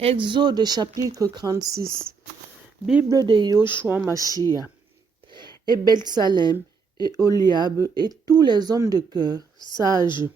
Exode chapitre 36. Bible de Yoshua Mashiach. Et Bethsalem et Oliab et tous les hommes de cœur sages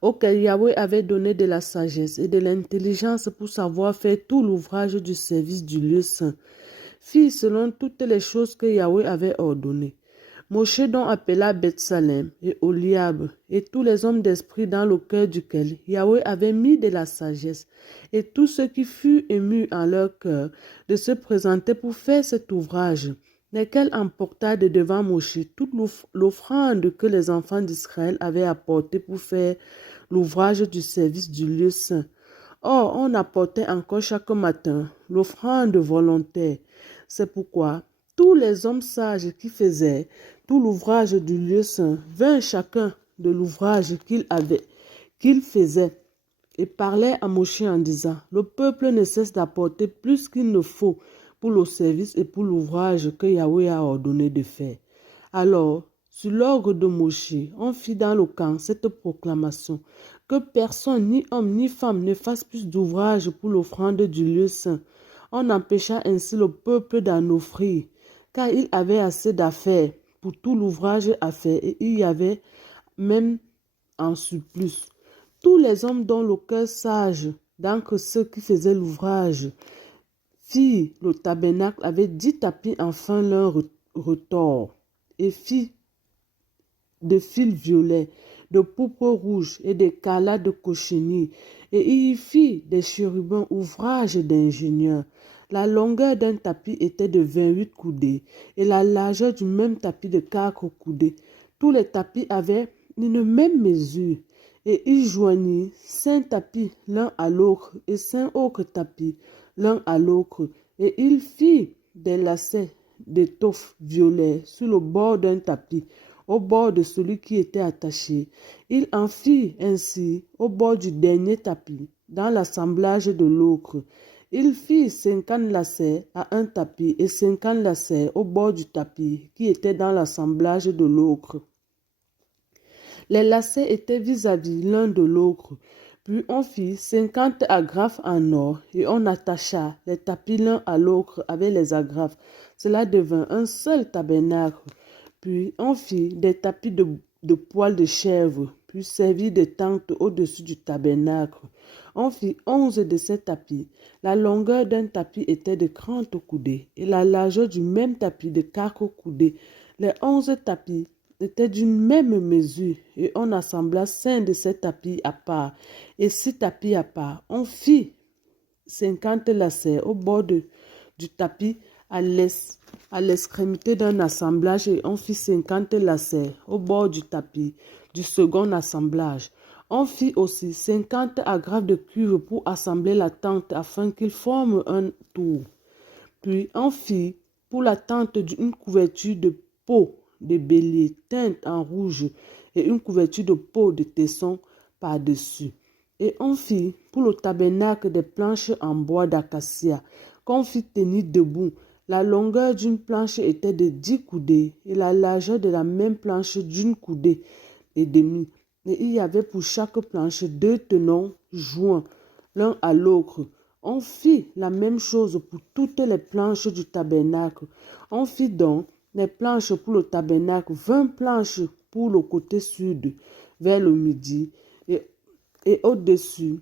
auxquels Yahweh avait donné de la sagesse et de l'intelligence pour savoir faire tout l'ouvrage du service du lieu saint, firent selon toutes les choses que Yahweh avait ordonnées. Moshe donc appela Bethsalem et Oliab et tous les hommes d'esprit dans le cœur duquel Yahweh avait mis de la sagesse et tous ceux qui furent émus en leur cœur de se présenter pour faire cet ouvrage, lesquels emporta de devant Moshe toute l'offrande que les enfants d'Israël avaient apportée pour faire l'ouvrage du service du lieu saint. Or, on apportait encore chaque matin l'offrande volontaire. C'est pourquoi tous les hommes sages qui faisaient tout l'ouvrage du lieu saint vinrent chacun de l'ouvrage qu'il faisait et parlaient à Moshe en disant: le peuple ne cesse d'apporter plus qu'il ne faut pour le service et pour l'ouvrage que Yahweh a ordonné de faire. Alors, sur l'ordre de Moshe, on fit dans le camp cette proclamation: que personne, ni homme ni femme, ne fasse plus d'ouvrage pour l'offrande du lieu saint. On empêcha ainsi le peuple d'en offrir, car il avait assez d'affaires pour tout l'ouvrage à faire, et il y avait même en surplus. Tous les hommes dont le cœur sage, d'entre ceux qui faisaient l'ouvrage, firent le tabernacle avec 10 tapis en fin lin retors, et fit de fil violet, de pourpre rouge et d'écarlate de cochenille, et il y fit des chérubins, ouvrage d'ingénieur. La longueur d'un tapis était de 28 coudées, et la largeur du même tapis de 4 coudées. Tous les tapis avaient une même mesure, et il joignit 5 tapis l'un à l'autre, et 5 autres tapis l'un à l'autre, et il fit des lacets d'étoffe violet sur le bord d'un tapis, au bord de celui qui était attaché. Il en fit ainsi au bord du dernier tapis, dans l'assemblage de l'autre. Il fit 50 lacets à un tapis et 50 lacets au bord du tapis qui était dans l'assemblage de l'autre. Les lacets étaient vis-à-vis l'un de l'autre. Puis on fit 50 agrafes en or et on attacha les tapis l'un à l'autre avec les agrafes. Cela devint un seul tabernacle. Puis on fit des tapis de poils de chèvre, puis servir de tentes au-dessus du tabernacle. On fit 11 de ces tapis. La longueur d'un tapis était de 30 coudées, et la largeur du même tapis de 4 coudées. Les 11 tapis étaient d'une même mesure, et on assembla 5 de ces tapis à part, et 6 tapis à part. On fit 50 lacets au bord du tapis à l'extrémité d'un assemblage, et on fit 50 lacets au bord du tapis du second assemblage. On fit aussi 50 agrafes de cuivre pour assembler la tente afin qu'il forme un tour. Puis on fit pour la tente une couverture de peau de bélier teinte en rouge et une couverture de peau de tesson par-dessus. Et on fit pour le tabernacle des planches en bois d'acacia qu'on fit tenir debout. La longueur d'une planche était de 10 coudées et la largeur de la même planche d'une coudée et demie. Et il y avait pour chaque planche 2 tenons joints l'un à l'autre. On fit la même chose pour toutes les planches du tabernacle. On fit donc les planches pour le tabernacle, 20 planches pour le côté sud, vers le midi, et au-dessus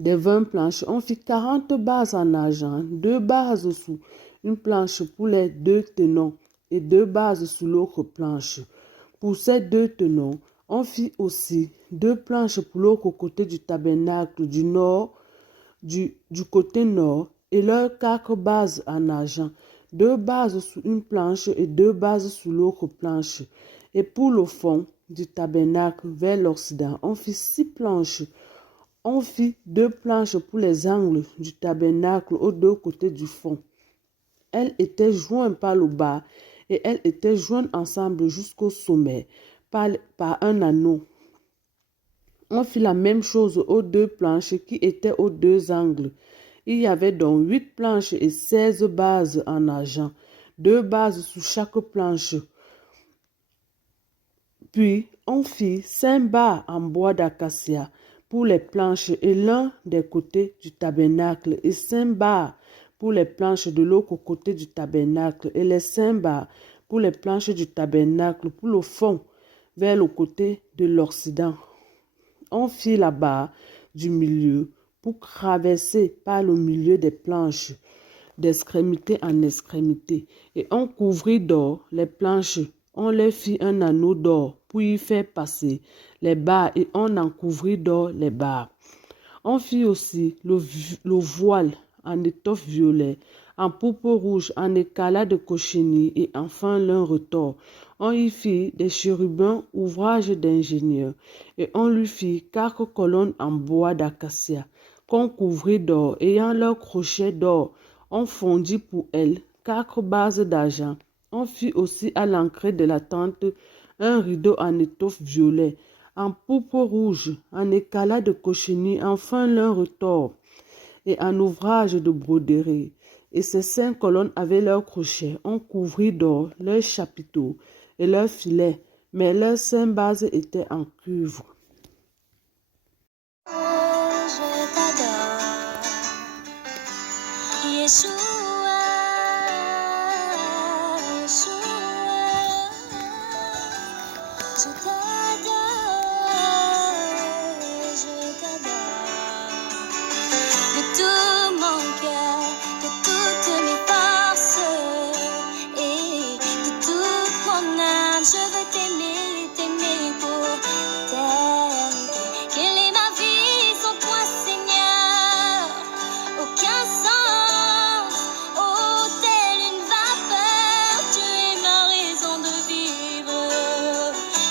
des 20 planches, on fit 40 bases en argent, 2 bases sous une planche pour les 2 tenons et 2 bases sous l'autre planche. Pour ces 2 tenons, on fit aussi 2 planches pour l'autre côté du tabernacle du nord, du côté nord, et leurs 4 bases en argent, 2 bases sous une planche et 2 bases sous l'autre planche. Et pour le fond du tabernacle vers l'occident, on fit 6 planches. On fit 2 planches pour les angles du tabernacle aux 2 côtés du fond. Elles étaient jointes par le bas et elles étaient jointes ensemble jusqu'au sommet par un anneau. On fit la même chose aux 2 planches qui étaient aux 2 angles. Il y avait donc 8 planches et 16 bases en argent, 2 bases sous chaque planche. Puis on fit 5 barres en bois d'acacia pour les planches et l'un des côtés du tabernacle, et 5 barres pour les planches de l'autre côté du tabernacle, et les 5 barres pour les planches du tabernacle, pour le fond, vers le côté de l'Occident. On fit la barre du milieu pour traverser par le milieu des planches, d'extrémité en extrémité, et on couvrit d'or les planches. On leur fit un anneau d'or pour y faire passer les barres, et on en couvrit d'or les barres. On fit aussi le voile en étoffe violet, en pourpre rouge, en écalat de cochenille, et enfin l'un retors. On y fit des chérubins, ouvrage d'ingénieur, et on lui fit 4 colonnes en bois d'acacia, qu'on couvrit d'or, ayant leurs crochets d'or. On fondit pour elles 4 bases d'argent. On fit aussi à l'entrée de la tente un rideau en étoffe violet, en pourpre rouge, en écalat de cochenille, enfin l'un retors, et en ouvrage de broderie. Et ces 5 colonnes avaient leurs crochets. On couvrit d'or leurs chapiteaux et leurs filets, mais leurs 5 bases étaient en cuivre. Je t'adore, Yeshua, Yeshua, je t'adore, de tout mon cœur, de toutes mes forces et de toute mon âme. Je veux t'aimer, t'aimer pour l'éternité. Quelle est ma vie sans toi, Seigneur? Aucun sens, oh, telle une vapeur. Tu es ma raison de vivre.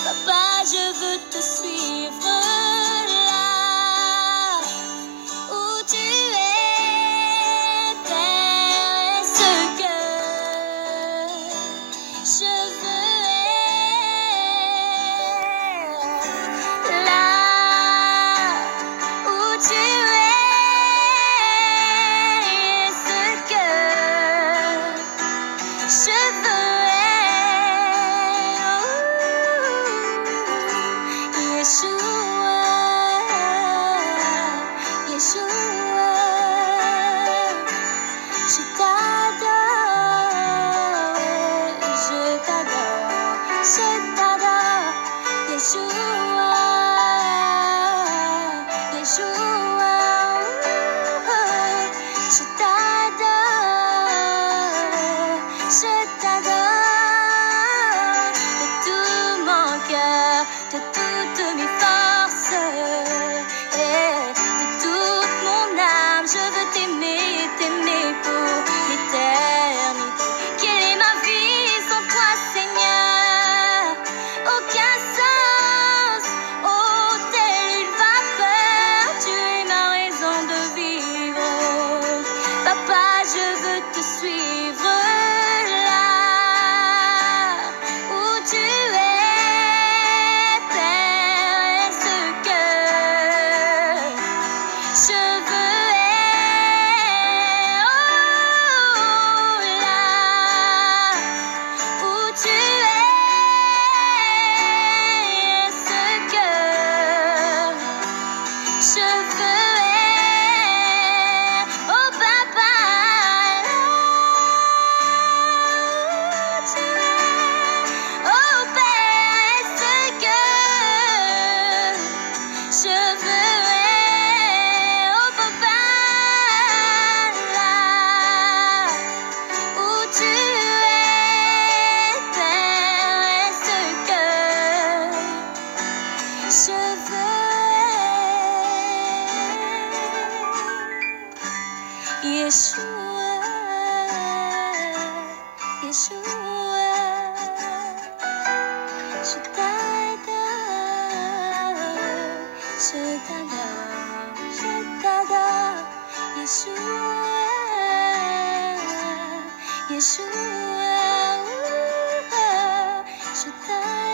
Papa, je veux te suivre là où tu es, Père, ce que je veux être là où tu es, ce que je veux être. Yeshua, Yeshua, je t'adore, je t'adore, je t'adore. Yeshua, Yeshua, je t'adore, je t'adore, de tout mon cœur, de toutes mes forces et de toute mon âme. Je veux t'aimer, t'aimer pour l'éternité. Quelle est ma vie sans toi, Seigneur? Aucun sens, oh, telle une vapeur. Tu es ma raison de vivre. Papa, je veux te suivre là où tu es, Père, ce que je veux être. Oh, là où tu es, ce que je veux être. Oh, Papa, là où tu es. Oh, Père, ce que je veux être. Oh, Papa, là où tu es, Père, ce que je veux être. Yeshua, Yeshua, je t'adore, je t'adore, je t'adore. Yeshua, Yeshua, je t'adore.